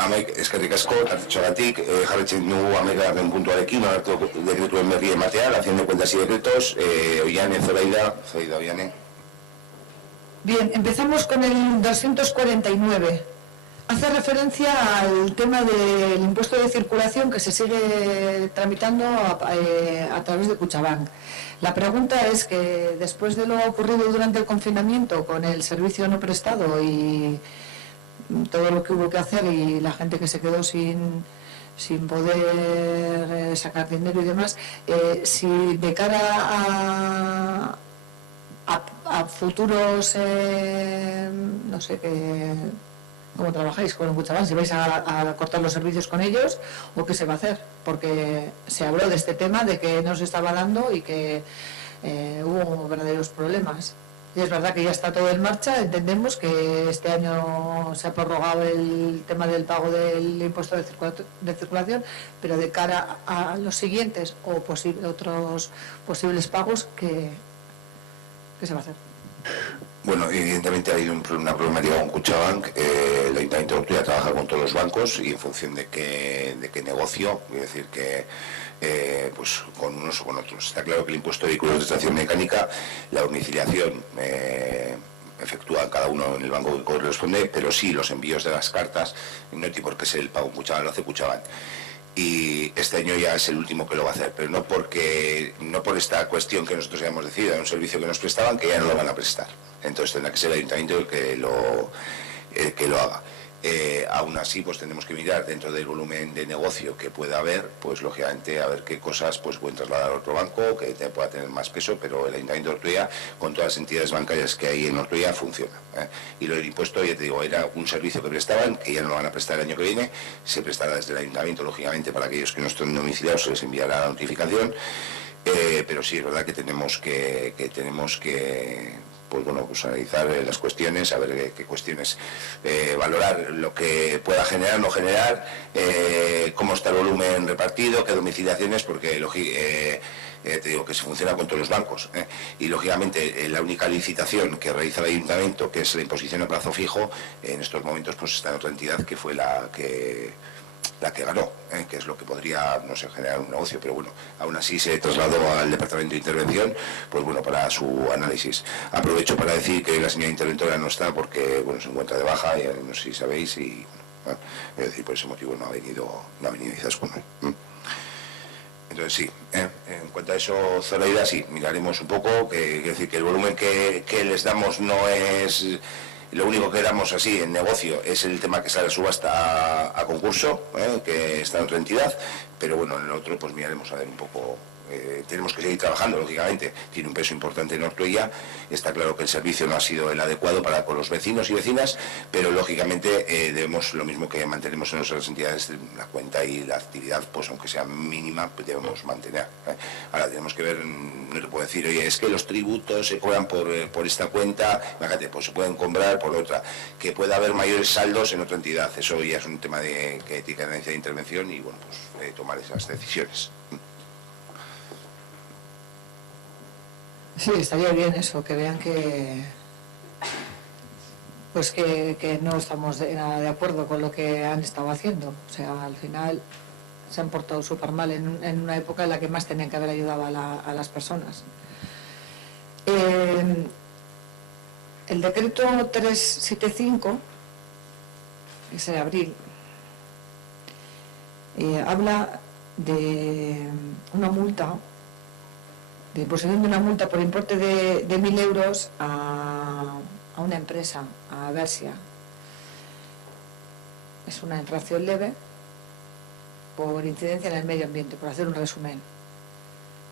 Amek, eskerrik asko, tartxogatik, jarretzen dugu amekaren puntuarekin, hartu dekretuen berri ematea, la acción de cuentas y decretos, Ollane, Zoraida, Ollane. Bien, empezamos con el 249. Hace referencia al tema del impuesto de circulación que se sigue tramitando a través de Kutxabank. La pregunta es que después de lo ocurrido durante el confinamiento con el servicio no prestado y todo lo que hubo que hacer y la gente que se quedó sin poder sacar dinero y demás, si de cara a futuros, no sé cómo trabajáis con Kutxabank, si vais a cortar los servicios con ellos o qué se va a hacer, porque se habló de este tema, de que no se estaba dando y que hubo verdaderos problemas. Y es verdad que ya está todo en marcha, entendemos que este año se ha prorrogado el tema del pago del impuesto de circulación, pero de cara a los siguientes o otros posibles pagos, ¿qué se va a hacer? Bueno, evidentemente ha habido una problemática con Kutxabank. El Ayuntamiento de Ortuella trabaja con todos los bancos y en función de qué negocio, es decir, que pues con unos o con otros. Está claro que el impuesto de vehículos de extracción mecánica, la domiciliación efectúa cada uno en el banco que corresponde, pero sí los envíos de las cartas no tiene por qué ser el pago en Kutxabank, lo hace Kutxabank. Y este año ya es el último que lo va a hacer, pero no por esta cuestión que nosotros hayamos decidido, era un servicio que nos prestaban que ya no lo van a prestar. Entonces tendrá que ser el ayuntamiento el que lo haga. Aún así, pues tenemos que mirar dentro del volumen de negocio que pueda haber, pues lógicamente a ver qué cosas pues pueden trasladar a otro banco que pueda tener más peso, pero el Ayuntamiento de Ortuella, con todas las entidades bancarias que hay en Ortuella, funciona. Y lo del impuesto, ya te digo, era un servicio que prestaban, que ya no lo van a prestar el año que viene, se prestará desde el Ayuntamiento, lógicamente, para aquellos que no estén domiciliados se les enviará la notificación, pero sí, es verdad que tenemos que pues bueno, pues analizar las cuestiones, a ver qué cuestiones, valorar lo que pueda generar, no generar, cómo está el volumen repartido, qué domiciliaciones, porque te digo que se funciona con todos los bancos, y lógicamente la única licitación que realiza el ayuntamiento, que es la imposición a plazo fijo, en estos momentos pues está en otra entidad que fue la que ganó, que es lo que podría, no sé, generar un negocio, pero bueno, aún así se trasladó al Departamento de Intervención, pues bueno, para su análisis. Aprovecho para decir que la señora interventora no está porque, bueno, se encuentra de baja, y no sé si sabéis, y bueno, es decir, por ese motivo no ha venido Izaskun. Entonces sí, en cuanto a eso, Zoraida, sí, miraremos un poco, es decir, que el volumen que les damos no es... Lo único que damos así en negocio es el tema que sale a subasta a concurso, que está en otra entidad, pero bueno, en el otro pues miraremos a ver un poco. Tenemos que seguir trabajando, lógicamente, tiene un peso importante en Ortuella, está claro que el servicio no ha sido el adecuado para con los vecinos y vecinas, pero lógicamente debemos, lo mismo que mantenemos en nuestras entidades, la cuenta y la actividad, pues aunque sea mínima, pues debemos mantener. Ahora tenemos que ver, no te puedo decir, oye, es que los tributos se cobran por esta cuenta, fíjate, pues se pueden comprar por otra, que pueda haber mayores saldos en otra entidad, eso ya es un tema de ética de intervención y bueno, pues tomar esas decisiones. Sí, estaría bien eso, que vean que pues que no estamos nada de acuerdo con lo que han estado haciendo. O sea, al final se han portado súper mal en una época en la que más tenían que haber ayudado a las personas. El decreto 375, que es de abril, habla de una multa, de imposición de una multa por importe de 1.000 euros a una empresa, a Versia. Es una infracción leve por incidencia en el medio ambiente, por hacer un resumen.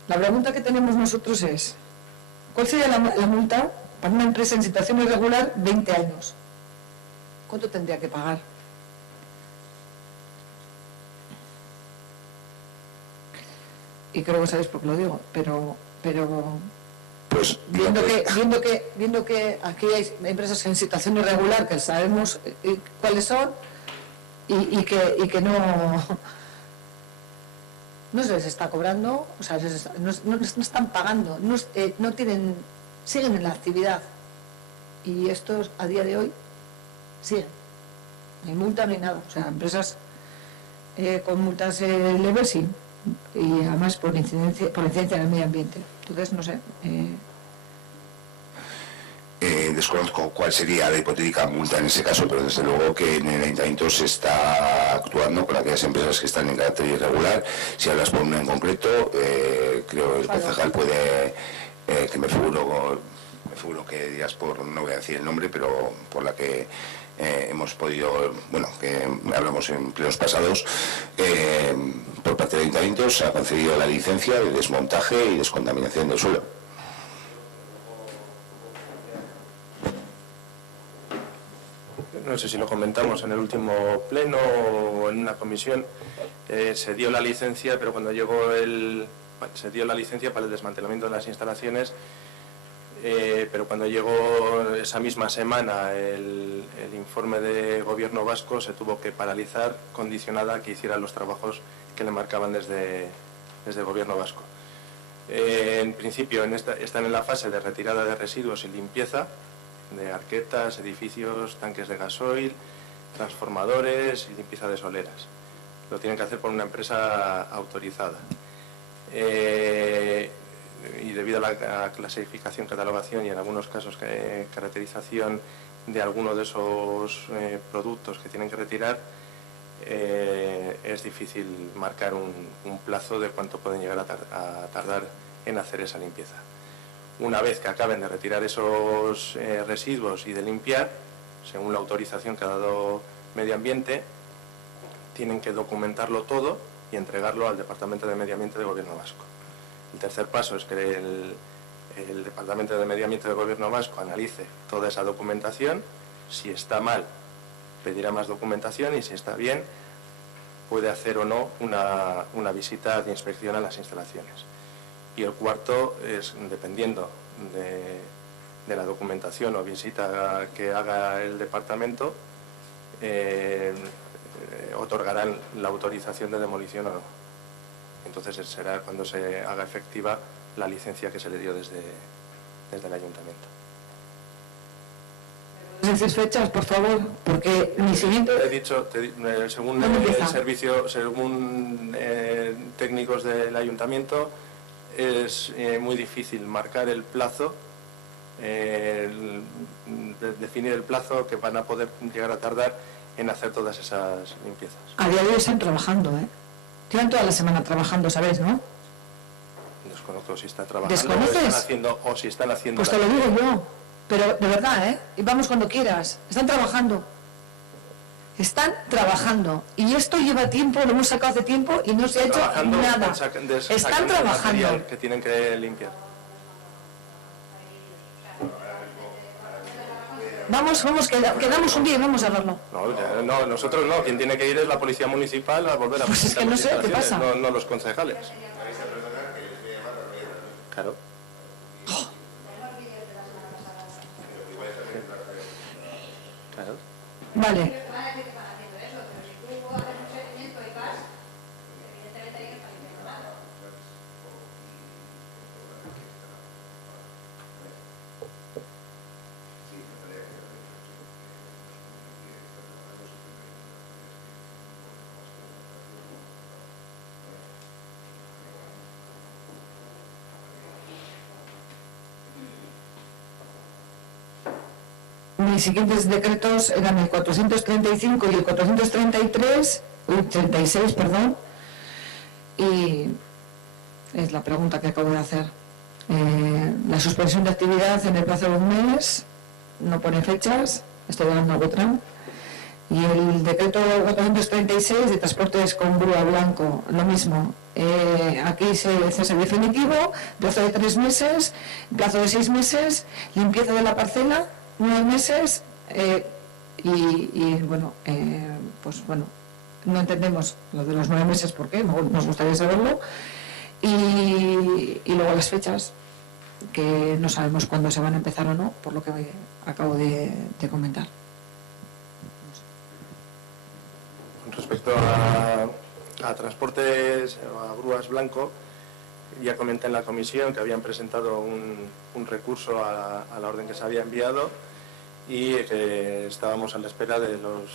La pregunta que tenemos nosotros es, ¿cuál sería la multa para una empresa en situación irregular 20 años? ¿Cuánto tendría que pagar? Y creo que sabéis por qué lo digo, pero pues viendo que aquí hay empresas en situación irregular que sabemos cuáles son y que no se les está cobrando, o sea, no están pagando, no tienen, siguen en la actividad y estos a día de hoy siguen. ni multa ni nada. O sea, empresas con multas leves sí, y además por incidencia en el medio ambiente. Entonces, no sé. Desconozco cuál sería la hipotética multa en ese caso, pero desde luego que en el ayuntamiento se está actuando con aquellas empresas que están en carácter irregular. Si hablas por una en concreto, creo que el concejal puede, que me figuro que dirás por, no voy a decir el nombre, pero por la que hemos podido, bueno, que hablamos en plenos pasados, por parte del ayuntamiento se ha concedido la licencia de desmontaje y descontaminación del suelo. No sé si lo comentamos en el último pleno o en una comisión, se dio la licencia, pero cuando llegó se dio la licencia para el desmantelamiento de las instalaciones, pero cuando llegó esa misma semana el informe de Gobierno vasco, se tuvo que paralizar, condicionada a que hiciera los trabajos que le marcaban desde el Gobierno vasco. En principio están en la fase de retirada de residuos y limpieza de arquetas, edificios, tanques de gasoil, transformadores y limpieza de soleras. Lo tienen que hacer por una empresa autorizada. Y debido a la clasificación, catalogación y en algunos casos caracterización de alguno de esos productos que tienen que retirar, es difícil marcar un plazo de cuánto pueden llegar a tardar en hacer esa limpieza. Una vez que acaben de retirar esos residuos y de limpiar, según la autorización que ha dado Medio Ambiente, tienen que documentarlo todo y entregarlo al Departamento de Medio Ambiente del Gobierno vasco. El tercer paso es que el Departamento de Medio Ambiente del Gobierno vasco analice toda esa documentación. Si está mal, pedirá más documentación, y si está bien, puede hacer o no una visita de inspección a las instalaciones. Y el cuarto es, dependiendo de la documentación o visita que haga el departamento, otorgarán la autorización de demolición o no. Entonces será cuando se haga efectiva la licencia que se le dio desde el ayuntamiento. ¿Puedes decir fechas, por favor? Porque mi siguiente... He dicho, según el servicio, según técnicos del ayuntamiento, es muy difícil marcar el plazo, definir el plazo que van a poder llegar a tardar en hacer todas esas limpiezas. A día de hoy están trabajando, ¿eh? Llevan toda la semana trabajando, ¿sabes, no? Desconozco si está trabajando o si están haciendo... Pues te lo digo yo, pero de verdad, ¿eh? Y vamos cuando quieras. Están trabajando. Están trabajando. Y esto lleva tiempo, lo hemos sacado hace tiempo y no se ha hecho nada. Están trabajando. Que tienen que limpiar. Vamos, quedamos un día y vamos a verlo. No, nosotros no. Quien tiene que ir es la Policía Municipal a volver a... Pues es que no sé qué pasa. No los concejales. Claro. Claro. Vale. Mis siguientes decretos eran el 435 y el 436, perdón, y es la pregunta que acabo de hacer. La suspensión de actividad en el plazo de un mes, no pone fechas, estoy dando a Botran. Y el decreto 436 de transportes con grúa blanco, lo mismo. Aquí cese definitivo, plazo de 3 meses, plazo de 6 meses, limpieza de la parcela, 9 meses, pues bueno, no entendemos lo de los 9 meses, ¿por qué? Nos gustaría saberlo. Y luego las fechas, que no sabemos cuándo se van a empezar o no, por lo que acabo de comentar. Respecto a transportes, a grúas blanco, ya comenté en la comisión que habían presentado un recurso a la orden que se había enviado y estábamos a la espera de los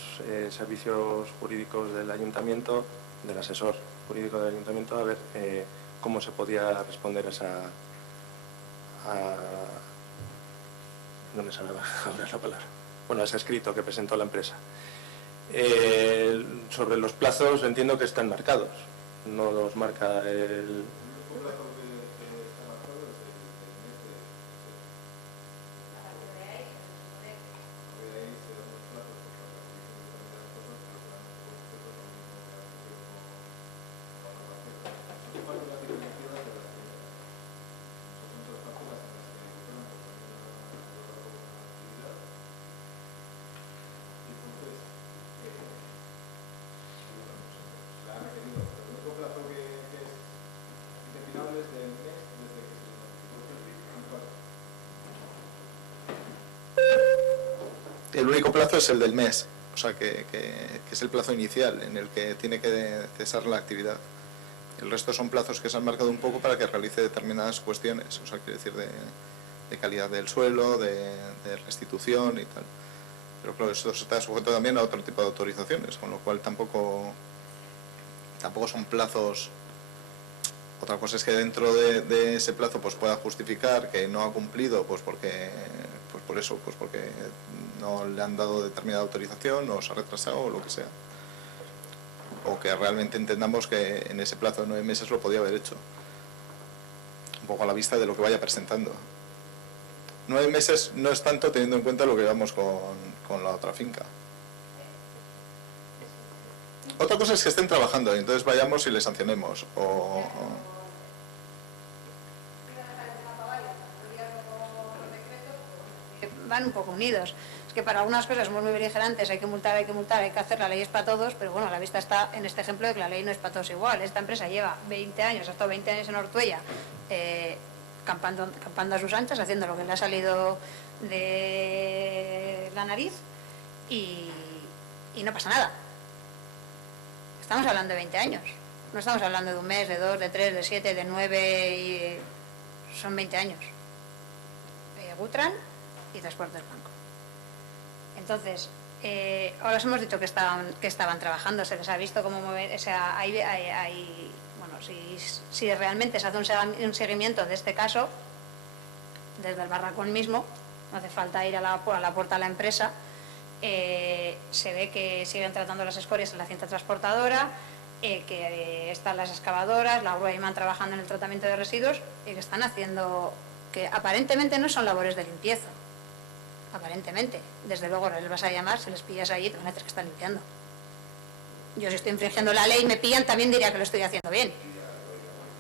servicios jurídicos del ayuntamiento, del asesor jurídico del ayuntamiento, a ver cómo se podía responder a esa... no me sale ahora la palabra. Bueno, a ese escrito que presentó la empresa. Sobre los plazos entiendo que están marcados, no los marca el... El único plazo es el del mes, o sea que es el plazo inicial en el que tiene que cesar la actividad. El resto son plazos que se han marcado un poco para que realice determinadas cuestiones, o sea, quiere decir de calidad del suelo, de restitución y tal. Pero claro, esto está sujeto también a otro tipo de autorizaciones, con lo cual tampoco son plazos. Otra cosa es que dentro de ese plazo pues pueda justificar que no ha cumplido, pues porque no le han dado determinada autorización o se ha retrasado o lo que sea. O que realmente entendamos que en ese plazo de 9 meses lo podía haber hecho. Un poco a la vista de lo que vaya presentando. 9 meses no es tanto teniendo en cuenta lo que llevamos con la otra finca. Otra cosa es que estén trabajando y entonces vayamos y les sancionemos. Van un poco unidos. Es que para algunas cosas somos muy beligerantes, hay que multar, hay que hacer, la ley es para todos, pero bueno, a la vista está en este ejemplo de que la ley no es para todos igual. Esta empresa lleva 20 años, ha estado 20 años en Ortuella, campando a sus anchas, haciendo lo que le ha salido de la nariz y no pasa nada. Estamos hablando de 20 años, no estamos hablando de un mes, de 2, de 3, de 7, de 9, son 20 años. Gutran y Transportes Blanco. Entonces, ahora os hemos dicho que estaban trabajando, se les ha visto cómo mover, o sea, bueno, si realmente se hace un seguimiento de este caso, desde el barracón mismo, no hace falta ir a la puerta de la empresa, se ve que siguen tratando las escorias en la cinta transportadora, que están las excavadoras, la Weiman trabajando en el tratamiento de residuos y que están haciendo, que aparentemente no son labores de limpieza. Aparentemente, desde luego no les vas a llamar, si les pillas allí te van a decir que están limpiando. Yo si estoy infringiendo la ley y me pillan también diría que lo estoy haciendo bien.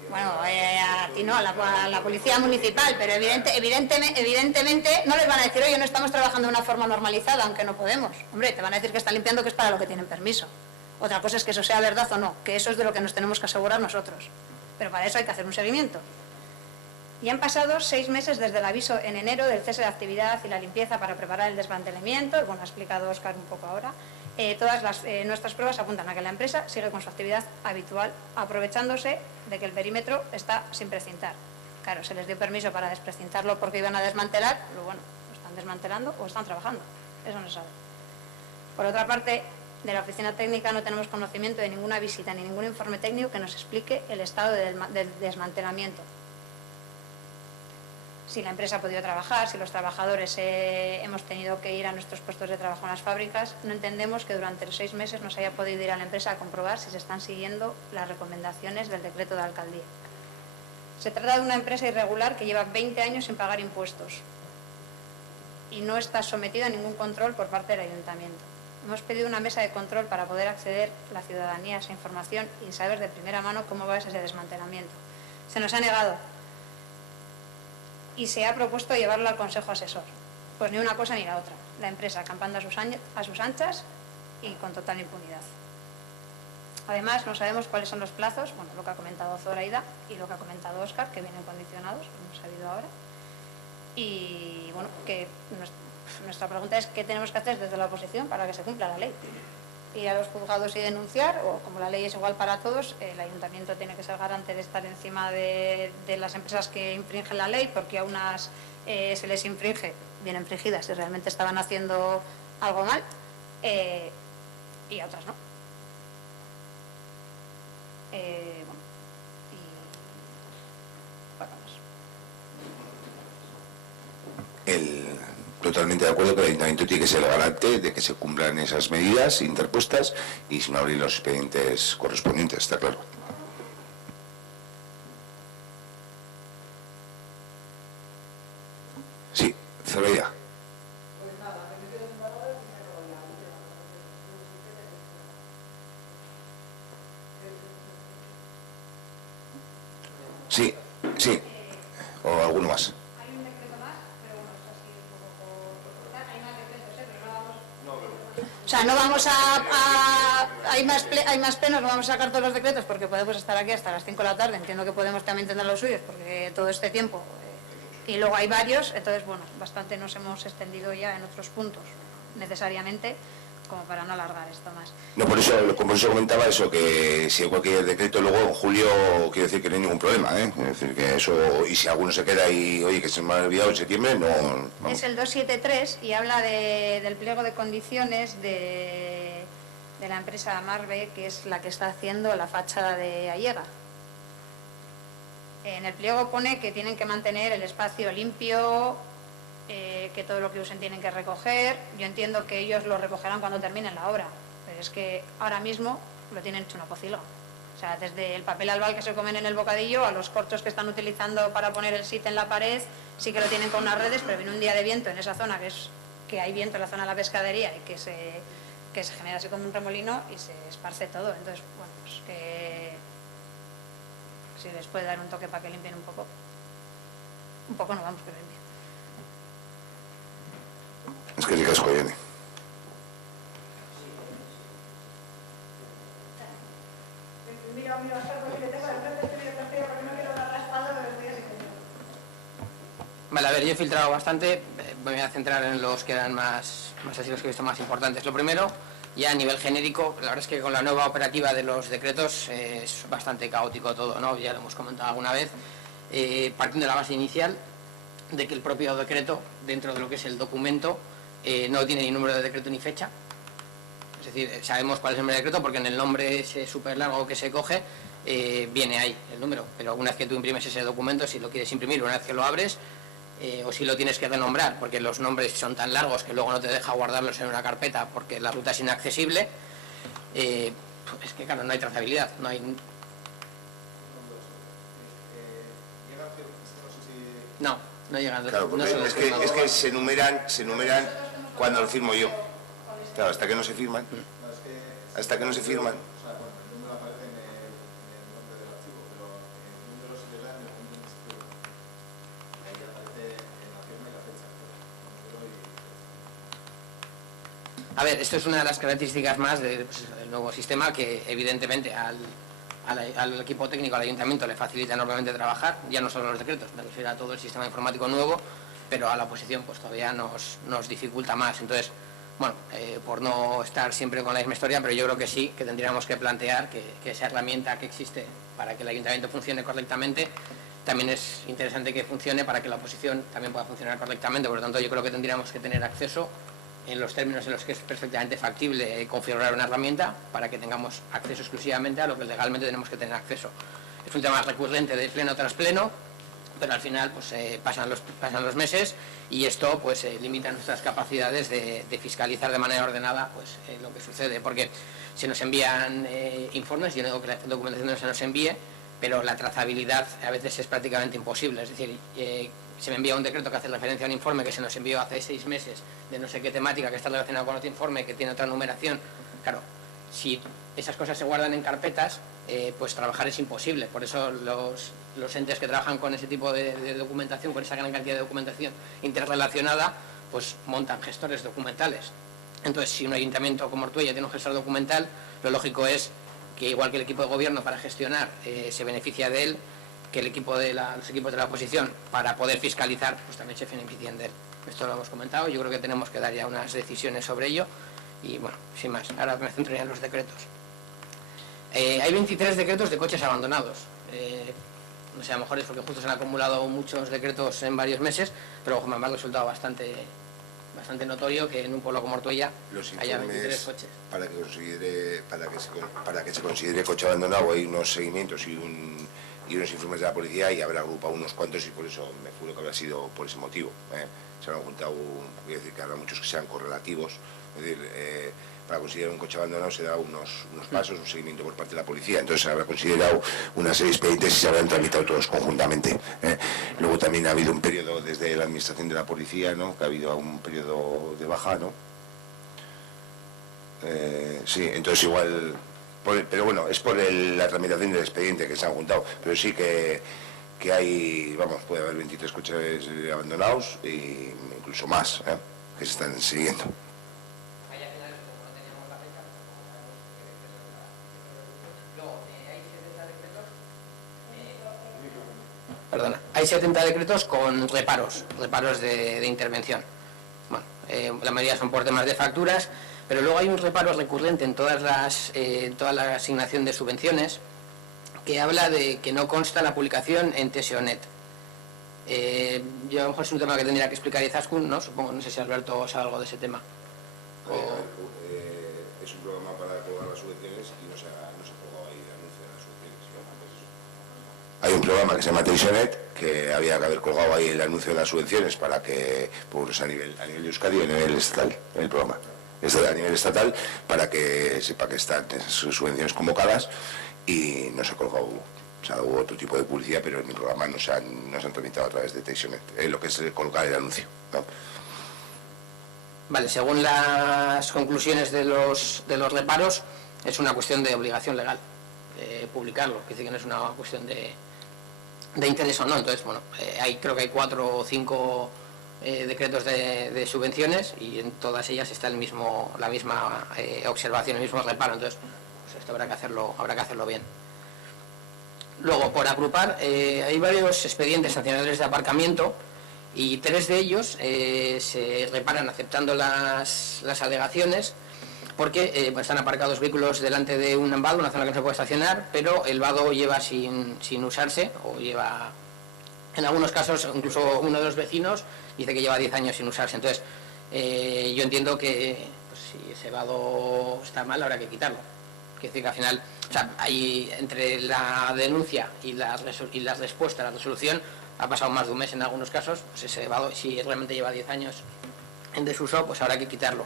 Bueno, a ti no, a la policía municipal, pero evidentemente no les van a decir, oye, no estamos trabajando de una forma normalizada, aunque no podemos. Hombre, te van a decir que están limpiando, que es para lo que tienen permiso. Otra cosa es que eso sea verdad o no, que eso es de lo que nos tenemos que asegurar nosotros. Pero para eso hay que hacer un seguimiento. Y han pasado 6 meses desde el aviso en enero del cese de actividad y la limpieza para preparar el desmantelamiento. Bueno, ha explicado Óscar un poco ahora. Todas nuestras pruebas apuntan a que la empresa sigue con su actividad habitual, aprovechándose de que el perímetro está sin precintar. Claro, se les dio permiso para desprecintarlo porque iban a desmantelar, pero bueno, lo están desmantelando o están trabajando. Eso no se sabe. Por otra parte, de la oficina técnica no tenemos conocimiento de ninguna visita ni ningún informe técnico que nos explique el estado del desmantelamiento. Si la empresa ha podido trabajar, si los trabajadores hemos tenido que ir a nuestros puestos de trabajo en las fábricas, no entendemos que durante los 6 meses no se haya podido ir a la empresa a comprobar si se están siguiendo las recomendaciones del decreto de alcaldía. Se trata de una empresa irregular que lleva 20 años sin pagar impuestos y no está sometida a ningún control por parte del ayuntamiento. Hemos pedido una mesa de control para poder acceder la ciudadanía a esa información y saber de primera mano cómo va ese desmantelamiento. Se nos ha negado. Y se ha propuesto llevarlo al Consejo Asesor. Pues ni una cosa ni la otra. La empresa acampando a sus anchas y con total impunidad. Además, no sabemos cuáles son los plazos, bueno, lo que ha comentado Zoraida y lo que ha comentado Óscar, que vienen condicionados, lo hemos sabido ahora. Y bueno, que nuestra pregunta es qué tenemos que hacer desde la oposición para que se cumpla la ley. Ir a los juzgados y denunciar, o como la ley es igual para todos, el ayuntamiento tiene que ser garante de estar encima de las empresas que infringen la ley, porque a unas se les infringe, vienen infringidas si realmente estaban haciendo algo mal, y a otras no. Bueno, y poco más. Totalmente de acuerdo que el Ayuntamiento tiene que ser el garante de que se cumplan esas medidas interpuestas y sin abrir los expedientes correspondientes, está claro. Sí, Cervella. Sí, sí. O alguno más. O sea, no vamos a hay más plenos, no vamos a sacar todos los decretos porque podemos estar aquí hasta las 5 de la tarde, entiendo que podemos también tener los suyos porque todo este tiempo, y luego hay varios, entonces bueno, bastante nos hemos extendido ya en otros puntos, necesariamente, como para no alargar esto más. No, por eso comentaba eso, que si hay cualquier decreto luego en julio, quiero decir que no hay ningún problema, ¿eh? Es decir, que eso, y si alguno se queda y, oye, que se me ha olvidado en septiembre, no... Vamos. Es el 273 y habla del pliego de condiciones de la empresa Marve, que es la que está haciendo la fachada de Allega. En el pliego pone que tienen que mantener el espacio limpio, que todo lo que usen tienen que recoger. Yo entiendo que ellos lo recogerán cuando terminen la obra, pero es que ahora mismo lo tienen hecho una pocilga. O sea, desde el papel albal que se comen en el bocadillo a los corchos que están utilizando para poner el sit en la pared, sí que lo tienen con unas redes, pero viene un día de viento en esa zona, que hay viento en la zona de la pescadería y que se genera así como un remolino y se esparce todo. Entonces, bueno, pues que si les puede dar un toque para que limpien un poco no vamos, que limpien. Es que sí que es jodido. Vale, a ver, yo he filtrado bastante, me voy a centrar en los que eran más así, los que he visto más importantes. Lo primero, ya a nivel genérico, la verdad es que con la nueva operativa de los decretos es bastante caótico todo, ¿no? Ya lo hemos comentado alguna vez, partiendo de la base inicial de que el propio decreto, dentro de lo que es el documento, no tiene ni número de decreto ni fecha. Es decir, sabemos cuál es el número de decreto porque en el nombre ese súper largo que se coge viene ahí el número, pero una vez que tú imprimes ese documento, si lo quieres imprimir, una vez que lo abres, o si lo tienes que renombrar, porque los nombres son tan largos que luego no te deja guardarlos en una carpeta porque la ruta es inaccesible, es que claro, no hay trazabilidad, no hay... No llegan. Claro, porque es que se enumeran cuando lo firmo yo. Claro, hasta que no se firman. Hasta que no se firman. A ver, esto es una de las características más del nuevo sistema que evidentemente al equipo técnico, al ayuntamiento, le facilita enormemente trabajar, ya no solo los decretos, me refiero a todo el sistema informático nuevo, pero a la oposición pues todavía nos dificulta más. Entonces, bueno, por no estar siempre con la misma historia, pero yo creo que sí, que tendríamos que plantear que esa herramienta que existe para que el ayuntamiento funcione correctamente, también es interesante que funcione para que la oposición también pueda funcionar correctamente. Por lo tanto, yo creo que tendríamos que tener acceso en los términos en los que es perfectamente factible configurar una herramienta para que tengamos acceso exclusivamente a lo que legalmente tenemos que tener acceso. Es un tema recurrente de pleno tras pleno, pero al final pues pasan los meses y esto pues limita nuestras capacidades de fiscalizar de manera ordenada pues lo que sucede, porque se nos envían informes, yo no digo que la documentación no se nos envíe, pero la trazabilidad a veces es prácticamente imposible. Es decir, se me envía un decreto que hace referencia a un informe que se nos envió hace 6 meses de no sé qué temática que está relacionado con otro informe que tiene otra numeración. Claro, si esas cosas se guardan en carpetas, pues trabajar es imposible. Por eso los entes que trabajan con ese tipo de documentación, con esa gran cantidad de documentación interrelacionada, pues montan gestores documentales. Entonces, si un ayuntamiento como Ortuella tiene un gestor documental, lo lógico es que igual que el equipo de gobierno para gestionar se beneficia de él, que los equipos de la oposición para poder fiscalizar pues también se beneficien de él. Esto lo hemos comentado, yo creo que tenemos que dar ya unas decisiones sobre ello y bueno, sin más, ahora me centro ya en los decretos. Hay 23 decretos de coches abandonados. no sé, a lo mejor es porque justo se han acumulado muchos decretos en varios meses, pero me ha resultado bastante notorio que en un pueblo como Ortuella Los haya 23 informes coches. para que se considere coche abandonado hay unos seguimientos y unos informes de la policía, y habrá agrupado unos cuantos, y por eso me figuro que habrá sido por ese motivo. Se han juntado, voy a decir que habrá muchos que sean correlativos, es decir, para considerar un coche abandonado se da unos pasos, un seguimiento por parte de la policía, entonces se habrá considerado una serie de expedientes y se habrán tramitado todos conjuntamente. Luego también ha habido un periodo desde la administración de la policía, ¿no?, que ha habido un periodo de baja, ¿no? Sí, entonces igual, pero bueno, es por la tramitación del expediente que se han juntado, pero sí que hay, vamos, puede haber 23 coches abandonados e incluso más, que se están siguiendo. Perdona, hay 70 decretos con reparos de intervención. Bueno, la mayoría son por temas de facturas, pero luego hay un reparo recurrente en toda la asignación de subvenciones, que habla de que no consta la publicación en TSONet. Yo a lo mejor es un tema que tendría que explicar Izaskun, ¿no? Supongo, no sé si Alberto sabe algo de ese tema. Es un programa para colgar las subvenciones y no se ha colgado ahí el anuncio de las subvenciones. Hay un programa que se llama TSONet, que había que haber colgado ahí el anuncio de las subvenciones para que, pues a nivel de Euskadi y a nivel estatal, el programa. A nivel estatal, para que sepa que están esas subvenciones convocadas, y no se ha colgado, o sea, hubo otro tipo de publicidad, pero en mi programa no se han tramitado a través de TSONet, lo que es colocar el anuncio, ¿no? Vale, según las conclusiones de los reparos, es una cuestión de obligación legal publicarlo, que dice que no es una cuestión de interés o no. Entonces, bueno, creo que hay 4 o 5 decretos de subvenciones, y en todas ellas está la misma observación, el mismo reparo. Entonces, pues esto habrá que hacerlo bien. Luego, por agrupar, hay varios expedientes sancionadores de aparcamiento, y 3 de ellos se reparan aceptando las alegaciones, porque pues están aparcados vehículos delante de un vado, una zona que no se puede estacionar, pero el vado lleva sin usarse, o lleva, en algunos casos, incluso uno de los vecinos dice que lleva 10 años sin usarse. Entonces, yo entiendo que pues, si ese vado está mal, habrá que quitarlo. Quiere decir que al final, o sea, hay, entre la denuncia y la respuesta, la resolución, ha pasado más de un mes en algunos casos. Pues ese vado, si realmente lleva 10 años en desuso, pues habrá que quitarlo.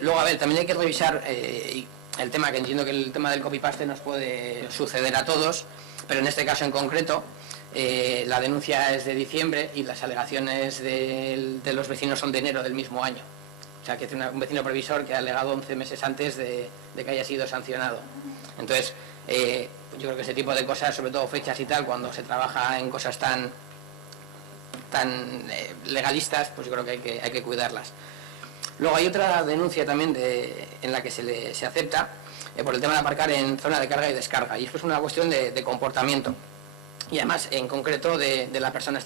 Luego, a ver, también hay que revisar el tema, que entiendo que el tema del copy-paste nos puede suceder a todos, pero en este caso en concreto, la denuncia es de diciembre y las alegaciones de los vecinos son de enero del mismo año. O sea, que es un vecino previsor que ha alegado 11 meses antes de que haya sido sancionado. Entonces, yo creo que ese tipo de cosas, sobre todo fechas y tal, cuando se trabaja en cosas tan legalistas, pues yo creo que hay que cuidarlas. Luego hay otra denuncia también en la que se acepta por el tema de aparcar en zona de carga y descarga, y esto es una cuestión de comportamiento, y además en concreto de la persona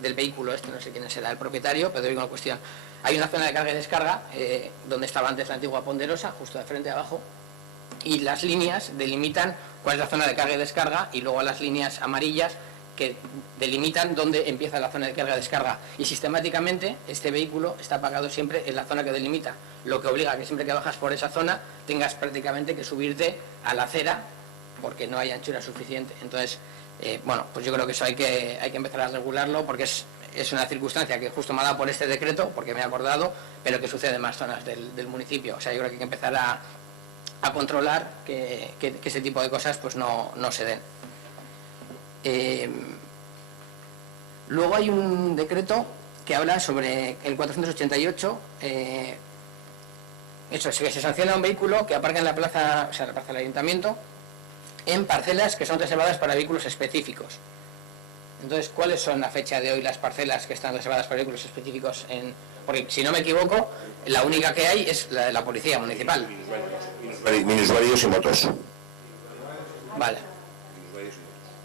del vehículo, no sé quién será el propietario, pero digo una cuestión. Hay una zona de carga y descarga donde estaba antes la antigua Ponderosa, justo de frente abajo, y las líneas delimitan cuál es la zona de carga y descarga, y luego las líneas amarillas que delimitan dónde empieza la zona de carga y descarga, y sistemáticamente este vehículo está aparcado siempre en la zona que delimita, lo que obliga a que siempre que bajas por esa zona tengas prácticamente que subirte a la acera porque no hay anchura suficiente. Entonces, bueno, pues yo creo que eso hay que empezar a regularlo, porque es una circunstancia que justo me ha dado por este decreto, porque me he acordado, pero que sucede en más zonas del municipio. O sea, yo creo que hay que empezar a controlar que ese tipo de cosas pues no se den. Luego hay un decreto que habla sobre el 488, eso es que se sanciona un vehículo que aparca en la plaza, o sea, la plaza del ayuntamiento, en parcelas que son reservadas para vehículos específicos. Entonces, ¿cuáles son a fecha de hoy las parcelas que están reservadas para vehículos específicos? Porque, si no me equivoco, la única que hay es la de la policía municipal. Minusválidos y motos. Vale.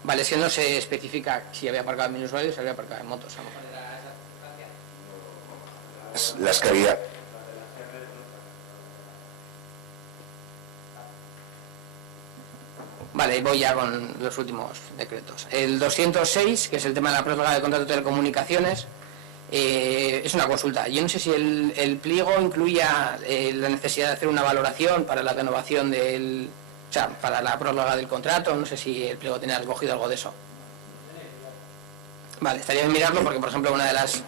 Vale, es que no se especifica si había aparcado en minusválidos o si había aparcado en motos. Las que había. Vale, voy ya con los últimos decretos. El 206, que es el tema de la prórroga del contrato de telecomunicaciones, es una consulta. Yo no sé si el pliego incluía la necesidad de hacer una valoración para la renovación del... O sea, para la prórroga del contrato, no sé si el pliego tenía recogido algo de eso. Vale, estaría bien mirarlo porque, por ejemplo, una de las...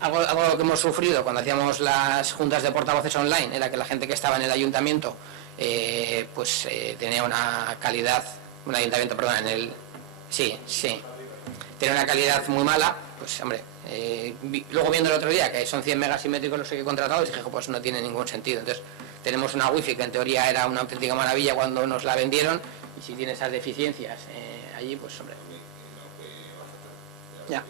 Algo que hemos sufrido cuando hacíamos las juntas de portavoces online era que la gente que estaba en el ayuntamiento tenía una calidad... Un ayuntamiento, perdón, en el... Sí, tenía una calidad muy mala, pues, hombre... luego viendo el otro día que son 100 megas simétricos los que he contratado, dije, pues no tiene ningún sentido. Entonces, tenemos una wifi que en teoría era una auténtica maravilla cuando nos la vendieron, y si tiene esas deficiencias allí, pues, hombre... Ya.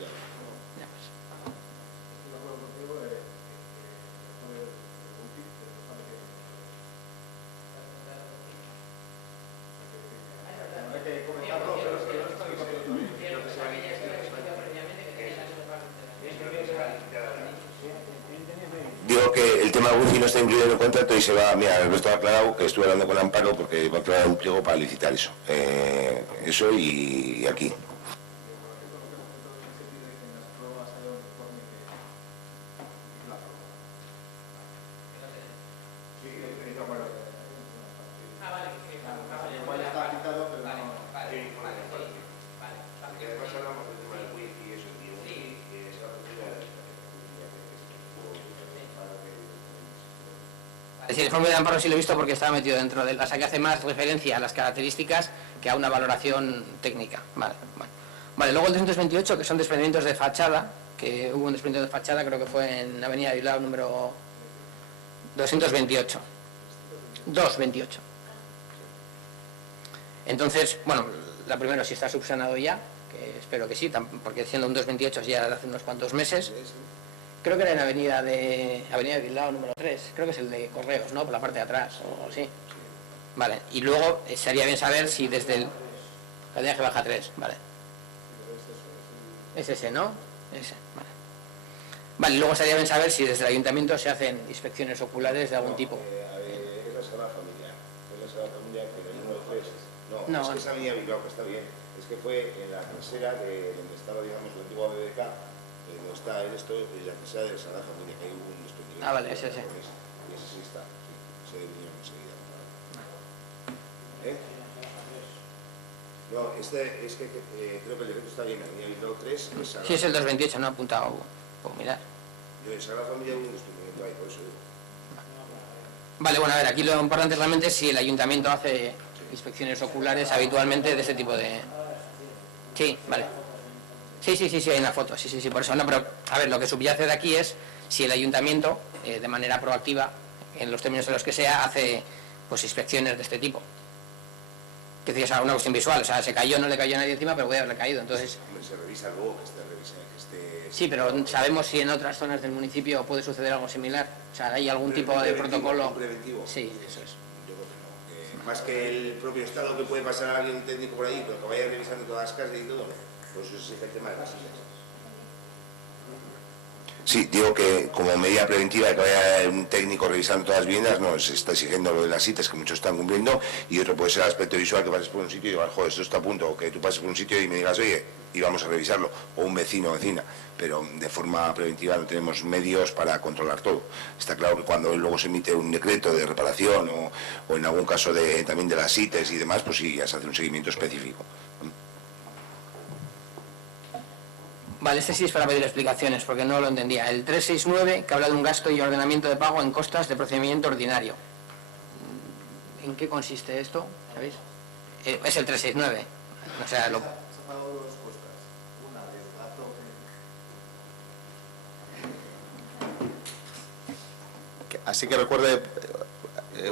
Digo que el tema wifi no está incluido en el contrato y se va, mira, el resto ha aclarado que estuve hablando con Amparo porque va a aclarar un pliego para licitar eso. Eso y aquí. Sí, el informe de Amparo sí lo he visto porque estaba metido dentro de él, o sea que hace más referencia a las características que a una valoración técnica. Vale, luego el 228, que son desprendimientos de fachada, que hubo un desprendimiento de fachada, creo que fue en Avenida Bilbao número 228. 228. Entonces, bueno, la primera si está subsanado ya, que espero que sí, porque siendo un 228 ya de hace unos cuantos meses. Creo que era en Avenida de Bilbao número 3, creo que es el de Correos, ¿no? Por la parte de atrás, o sí. Vale, y luego sería bien saber si desde el... La línea que baja 3, vale. Es ese, ¿no? Ese, vale. Vale, luego sería bien saber si desde el ayuntamiento se hacen inspecciones oculares de algún tipo. Es la Sagrada Familia. Es la Sagrada Familia que el número 3. No, es que es Avenida Bilbao, que está bien. Es que fue en la trasera de donde estaba, digamos, la antigua BBK. No está en esto, y la que sea de la Sagrada Familia, que hay un desprendimiento. Ah, vale, ese. Y ese sí está, sí, se debería enseguida. No, este es que creo que el decreto está bien, Avenida Bilbao 3, es Sagrada. Sí, es el 228, no ha apuntado, puedo mirar. Yo en Sagrada Familia hay un desprendimiento ahí, por eso digo. Vale, bueno, a ver, aquí lo importante realmente es si el ayuntamiento hace inspecciones oculares habitualmente de este tipo de... Sí, vale. Sí, hay una foto, sí, por eso. No, pero, a ver, lo que subyace de aquí es si el ayuntamiento, de manera proactiva, en los términos en los que sea, hace pues inspecciones de este tipo. Que decías, una cuestión visual, o sea, se cayó, no le cayó a nadie encima, pero puede haberle caído, entonces... Hombre, se revisa luego que esté revisado, que esté... Sí, pero ¿sabemos si en otras zonas del municipio puede suceder algo similar? O sea, ¿hay algún tipo de protocolo? ¿Un preventivo? Sí, eso es. Yo creo que no. Más que el propio Estado, que puede pasar a alguien técnico por ahí, pero que vaya revisando todas las casas y todo, pues eso exige el tema de las sillas. Sí, digo que como medida preventiva de que vaya un técnico revisando todas las viviendas, no, se está exigiendo lo de las citas que muchos están cumpliendo, y otro puede ser el aspecto visual, que pases por un sitio y digas, joder, esto está a punto, o que tú pases por un sitio y me digas, oye, y vamos a revisarlo, o un vecino o vecina, pero de forma preventiva no tenemos medios para controlar todo. Está claro que cuando luego se emite un decreto de reparación o en algún caso también de las citas y demás, pues sí, ya se hace un seguimiento específico. Vale, este sí es para pedir explicaciones, porque no lo entendía. El 369, que habla de un gasto y ordenamiento de pago en costas de procedimiento ordinario. ¿En qué consiste esto? ¿Sabéis? Es el 369. O sea, lo... Así que recuerde,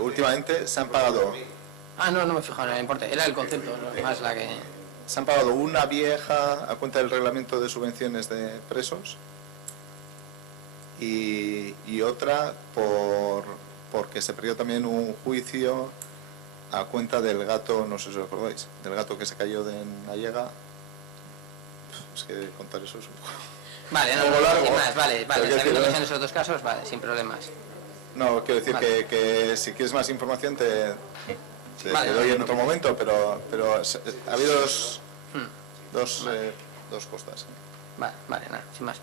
últimamente se han pagado... Ah, no me fijo en el importe. Era el concepto, no más la que... Se han pagado una vieja a cuenta del reglamento de subvenciones de presos y otra porque se perdió también un juicio a cuenta del gato, no sé si os acordáis, del gato que se cayó en Allega. Es que contar eso es un poco... Vale, no, poco largo, sin más, vale, sabiendo que son esos dos casos, vale, sin problemas. No, quiero decir Vale. que si quieres más información te te Vale, doy vale, en otro momento, pero ha habido dos costas. Vale, nada, sin más.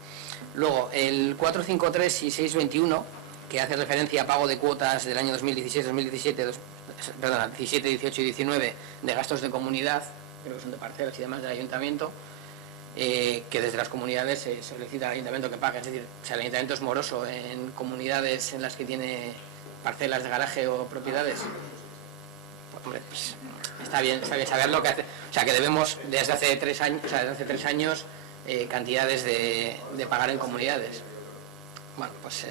Luego, el 453 y 621, que hace referencia a pago de cuotas del año 2016, 2017, perdona, 17, 18 y 19 de gastos de comunidad, creo que son de parcelas y demás del ayuntamiento, que desde las comunidades se solicita al ayuntamiento que pague. Es decir, si el ayuntamiento es moroso en comunidades en las que tiene parcelas de garaje o propiedades, pues, hombre, pues, está bien saber lo que hace. O sea, que debemos desde hace 3 años, cantidades de pagar en comunidades. Bueno, pues...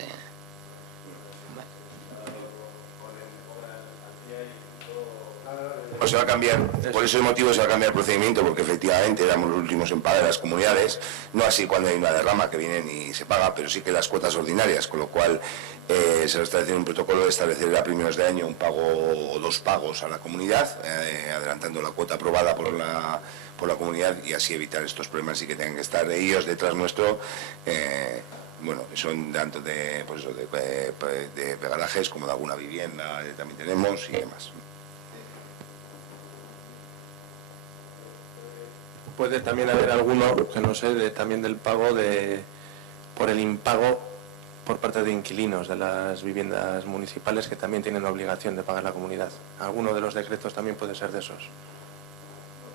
Pues se va a cambiar, por ese motivo se va a cambiar el procedimiento, porque efectivamente éramos los últimos en pagar las comunidades, no así cuando hay una derrama que vienen y se paga, pero sí que las cuotas ordinarias, con lo cual se va a establecer un protocolo de establecer a primeros de año un pago o 2 pagos a la comunidad, adelantando la cuota aprobada por la comunidad, y así evitar estos problemas y que tengan que estar ellos detrás nuestro. Bueno, son tanto de garajes como de alguna vivienda también tenemos y demás. Puede también haber alguno, que no sé, también del pago por el impago por parte de inquilinos de las viviendas municipales, que también tienen la obligación de pagar la comunidad. Alguno de los decretos también puede ser de esos.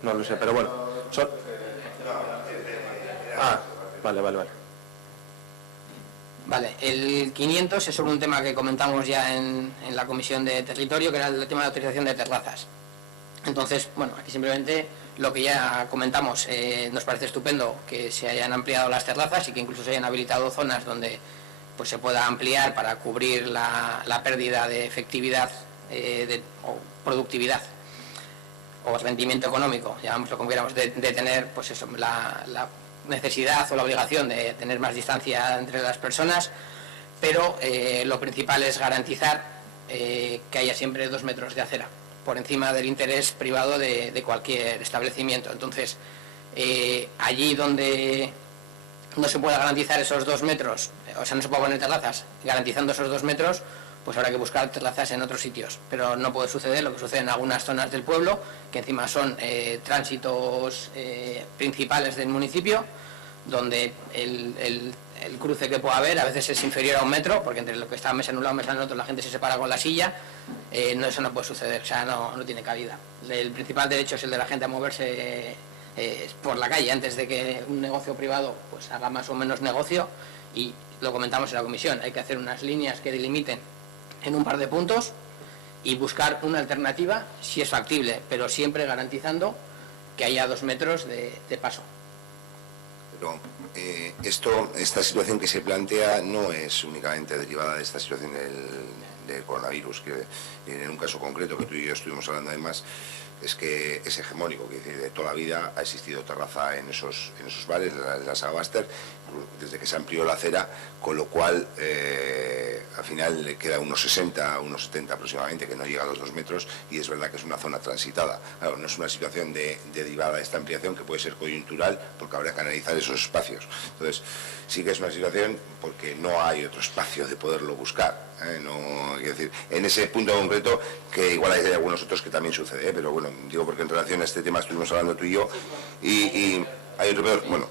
No lo sé, pero bueno. Vale. Vale, el 500 es sobre un tema que comentamos ya en la Comisión de Territorio, que era el tema de autorización de terrazas. Entonces, bueno, aquí simplemente lo que ya comentamos, nos parece estupendo que se hayan ampliado las terrazas y que incluso se hayan habilitado zonas donde pues se pueda ampliar para cubrir la pérdida de efectividad o productividad o rendimiento económico, llamámoslo como queramos, de tener pues eso, la necesidad o la obligación de tener más distancia entre las personas, pero lo principal es garantizar que haya siempre 2 metros de acera por encima del interés privado de cualquier establecimiento. Entonces, allí donde no se pueda garantizar esos 2 metros, o sea, no se puede poner terrazas, garantizando esos 2 metros, pues habrá que buscar terrazas en otros sitios. Pero no puede suceder lo que sucede en algunas zonas del pueblo, que encima son tránsitos principales del municipio, donde el cruce que pueda haber a veces es inferior a 1 metro, porque entre lo que está mesa en un lado, mesa en el otro, la gente se separa con la silla. Eso no puede suceder, o sea, no tiene cabida. El principal derecho es el de la gente a moverse por la calle antes de que un negocio privado pues haga más o menos negocio, y lo comentamos en la comisión, hay que hacer unas líneas que delimiten en un par de puntos y buscar una alternativa si es factible, pero siempre garantizando que haya 2 metros de paso. Pero esta situación que se plantea no es únicamente derivada de esta situación del coronavirus, que en un caso concreto que tú y yo estuvimos hablando además, es que es hegemónico, que de toda la vida ha existido terraza en esos bares, la Saga Baster, desde que se amplió la acera, con lo cual al final le queda unos 60, unos 70 aproximadamente, que no llega a los 2 metros, y es verdad que es una zona transitada. Claro, no es una situación derivada de esta ampliación, que puede ser coyuntural, porque habrá que analizar esos espacios. Entonces, sí que es una situación porque no hay otro espacio de poderlo buscar. No, quiero decir, en ese punto concreto, que igual hay algunos otros que también sucede, pero bueno, digo porque en relación a este tema estuvimos hablando tú y yo, y hay otro peor. Bueno,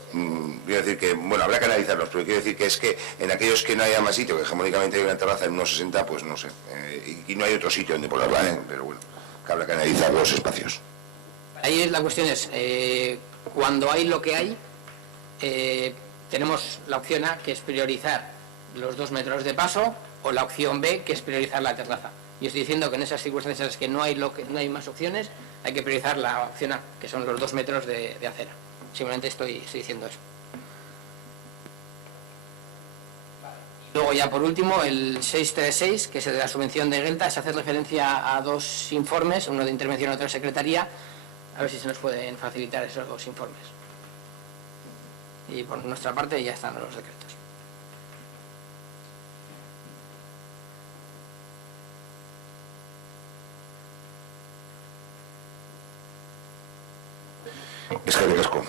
quiero decir que, bueno, habrá que analizarlos, pero quiero decir que es que en aquellos que no haya más sitio, que hegemónicamente hay una terraza en unos 60, pues no sé, y no hay otro sitio donde ponerla, pero bueno, que habrá que analizar los espacios. Ahí la cuestión es, cuando hay lo que hay, tenemos la opción A, que es priorizar los 2 metros de paso, o la opción B, que es priorizar la terraza. Yo estoy diciendo que en esas circunstancias en las que no hay más opciones, hay que priorizar la opción A, que son los 2 metros de acera. Simplemente estoy diciendo eso. Luego ya por último, el 636, que es el de la subvención de Gelta, se hace referencia a 2 informes, uno de intervención y otro de secretaría. A ver si se nos pueden facilitar esos 2 informes. Y por nuestra parte ya están los decretos. Es que asko,